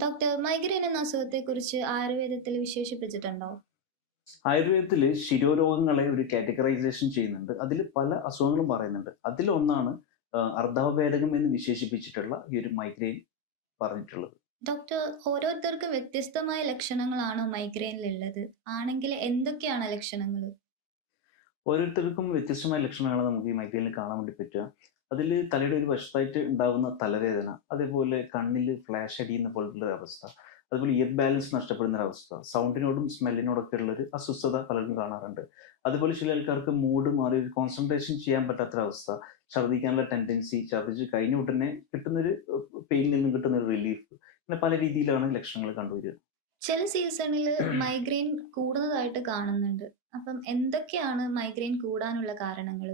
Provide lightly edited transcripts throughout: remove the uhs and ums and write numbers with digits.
Doctor, migraine എന്ന അസുഖത്തെക്കുറിച്ച് ആയുർവേദത്തിൽ വിശേഷിപ്പിച്ചിട്ടുണ്ടോ? ആയുർവേദത്തിൽ ശിരോരോഗങ്ങളെ ഒരു കാറ്റഗറൈസേഷൻ ചെയ്യുന്നുണ്ട്. അതിൽ പല അസുഖങ്ങളും പറയുന്നുണ്ട്. അതിലൊന്നാണ് അർദ്ധഭേദകം എന്ന് വിശേഷിപ്പിച്ചിട്ടുള്ള ഈ ഒരു മൈഗ്രെയിൻ പറഞ്ഞിട്ടുള്ളത്. ഡോക്ടർ, ഓരോരുത്തർക്കും വ്യത്യസ്തമായ ലക്ഷണങ്ങളാണോ മൈഗ്രെയിനിലുള്ളത്? ആണെങ്കിൽ എന്തൊക്കെയാണ് ലക്ഷണങ്ങൾ? ഓരോരുത്തർക്കും വ്യത്യസ്തമായ ലക്ഷണങ്ങളാണ് നമുക്ക് ഈ മൈഗ്രെയിനിൽ കാണാൻ വേണ്ടി പറ്റുക. അതിൽ തലയുടെ ഒരു വശത്തായിട്ട് ഉണ്ടാകുന്ന തലവേദന, അതേപോലെ കണ്ണിൽ ഫ്ലാഷ് അടിയുന്ന പോലുള്ള ഒരു അവസ്ഥ, അതുപോലെ ഇയർ ബാലൻസ് നഷ്ടപ്പെടുന്ന ഒരു അവസ്ഥ, സൗണ്ടിനോടും സ്മെല്ലിനോടൊക്കെ ഉള്ള ഒരു അസ്വസ്ഥത പലരും കാണാറുണ്ട്. അതുപോലെ ചില ആൾക്കാർക്ക് മൂഡ് മാറി ഒരു കോൺസെൻട്രേഷൻ ചെയ്യാൻ പറ്റാത്തൊരവസ്ഥ, ഛർദ്ദിക്കാനുള്ള ടെൻഡൻസി, ഛർദ്ദിച്ച് കഴിഞ്ഞ ഉടനെ കിട്ടുന്നൊരു പെയിനിൽ നിന്ന് കിട്ടുന്ന ഒരു റിലീഫ്, ഇങ്ങനെ പല രീതിയിലാണ് ലക്ഷണങ്ങൾ കണ്ടുവരിക. ചില സീസണിൽ മൈഗ്രെയിൻ കൂടുന്നതായിട്ട് കാണുന്നുണ്ട്. അപ്പം എന്തൊക്കെയാണ് മൈഗ്രെയിൻ കൂടാനുള്ള കാരണങ്ങൾ?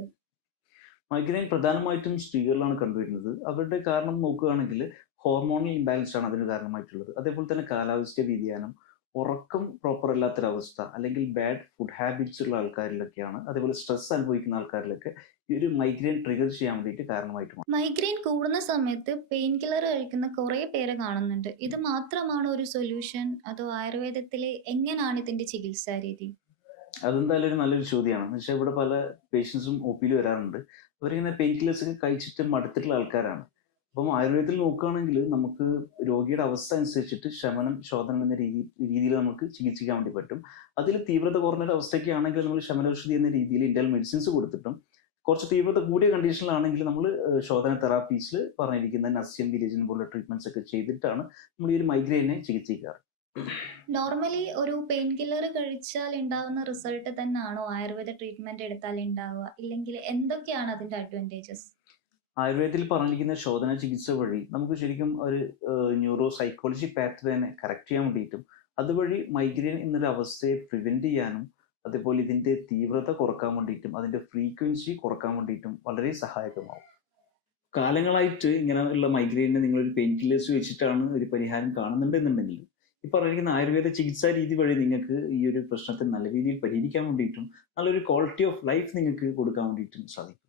മൈഗ്രെയിൻ പ്രധാനമായിട്ടും സ്ത്രീകളിലാണ് കണ്ടുവരുന്നത്. അവരുടെ കാരണം നോക്കുകയാണെങ്കിൽ ഹോർമോണൽ ഇംബാലൻസ് ആണ് അതിന് കാരണമായിട്ടുള്ളത്. അതേപോലെ തന്നെ കാലാവസ്ഥ വ്യതിയാനം, ഉറക്കം പ്രോപ്പർ അല്ലാത്തൊരവസ്ഥ, അല്ലെങ്കിൽ ബാഡ് ഫുഡ് ഹാബിറ്റ്സ് ഉള്ള ആൾക്കാരിലൊക്കെയാണ്, അതേപോലെ സ്ട്രെസ് അനുഭവിക്കുന്ന ആൾക്കാരിലൊക്കെ ഈ ഒരു മൈഗ്രെയിൻ ട്രിഗർ ചെയ്യാൻ വേണ്ടിയിട്ട് കാരണമായിട്ട് മാറും. മൈഗ്രെയിൻ കൂടുന്ന സമയത്ത് പെയിൻ കില്ലർ കഴിക്കുന്ന കുറേ പേരെ കാണുന്നുണ്ട്. ഇത് മാത്രമാണോ ഒരു സൊല്യൂഷൻ? അതോ ആയുർവേദത്തിൽ എങ്ങനെയാണ് ഇതിന്റെ ചികിത്സാ രീതി? അതെന്തായാലും ഒരു നല്ലൊരു ചോദ്യമാണ്. എന്ന് വെച്ചാൽ ഇവിടെ പല പേഷ്യൻസും ഒ പിയിൽ വരാറുണ്ട്. അവരിങ്ങനെ പെയിൻ കില്ലേഴ്സ് ഒക്കെ കഴിച്ചിട്ട് മടുത്തിട്ടുള്ള ആൾക്കാരാണ്. അപ്പം ആയുർവേദത്തിൽ നോക്കുകയാണെങ്കിൽ നമുക്ക് രോഗിയുടെ അവസ്ഥ അനുസരിച്ചിട്ട് ശമനം, ശോധനം എന്ന രീതിയിൽ നമുക്ക് ചികിത്സിക്കാൻ വേണ്ടി പറ്റും. അതിൽ തീവ്രത കുറഞ്ഞൊരു അവസ്ഥയ്ക്കാണെങ്കിൽ നമ്മൾ ശമനൌഷധി എന്ന രീതിയിൽ ഇന്റേണൽ മെഡിസിൻസ് കൊടുത്തിട്ടും, കുറച്ച് തീവ്രത കൂടിയ കണ്ടീഷനിലാണെങ്കിൽ നമ്മൾ ശോധന തെറാപ്പീസിൽ പറഞ്ഞിരിക്കുന്ന നസ്യം, വിരേചനം പോലുള്ള ട്രീറ്റ്മെന്റ്സ് ഒക്കെ ചെയ്തിട്ടാണ് നമ്മൾ ഈ ഒരു മൈഗ്രെയിനെ ചികിത്സിക്കാറ്. നോർമലി ഒരു പെയിൻ കില്ലർ കഴിച്ചാൽ ഉണ്ടാവുന്ന റിസൾട്ട് തന്നെയാണോ ആയുർവേദ ട്രീറ്റ്മെന്റ് എടുത്താൽ ഉണ്ടാവുക? ഇല്ലെങ്കിൽ എന്തൊക്കെയാണ് അതിന്റെ അഡ്വാൻറ്റേജസ്? ആയുർവേദത്തിൽ പറഞ്ഞിരിക്കുന്ന ശോധന ചികിത്സ വഴി നമുക്ക് ശരിക്കും ഒരു ന്യൂറോ സൈക്കോളജി പാത്വേനെ കറക്റ്റ് ചെയ്യാൻ വേണ്ടിയിട്ടും, അതുവഴി മൈഗ്രെയിൻ എന്നൊരു അവസ്ഥയെ പ്രിവെന്റ് ചെയ്യാനും, അതേപോലെ ഇതിന്റെ തീവ്രത കുറക്കാൻ വേണ്ടിയിട്ടും അതിന്റെ ഫ്രീക്വൻസി കുറക്കാൻ വേണ്ടിയിട്ടും വളരെ സഹായകമാവും. കാലങ്ങളായിട്ട് ഇങ്ങനെയുള്ള മൈഗ്രെയിനെ നിങ്ങളൊരു പെയിൻ കില്ലേഴ്സ് വെച്ചിട്ടാണ് ഒരു പരിഹാരം കാണുന്നുണ്ടെന്നുണ്ടെങ്കിൽ, ഈ പറഞ്ഞിരിക്കുന്ന ആയുർവേദ ചികിത്സാ രീതി വഴി നിങ്ങൾക്ക് ഈ ഒരു പ്രശ്നത്തെ നല്ല രീതിയിൽ പരിഹരിക്കാൻ വേണ്ടിയിട്ടും, നല്ലൊരു ക്വാളിറ്റി ഓഫ് ലൈഫ് നിങ്ങൾക്ക് കൊടുക്കാൻ വേണ്ടിയിട്ടും സാധിക്കും.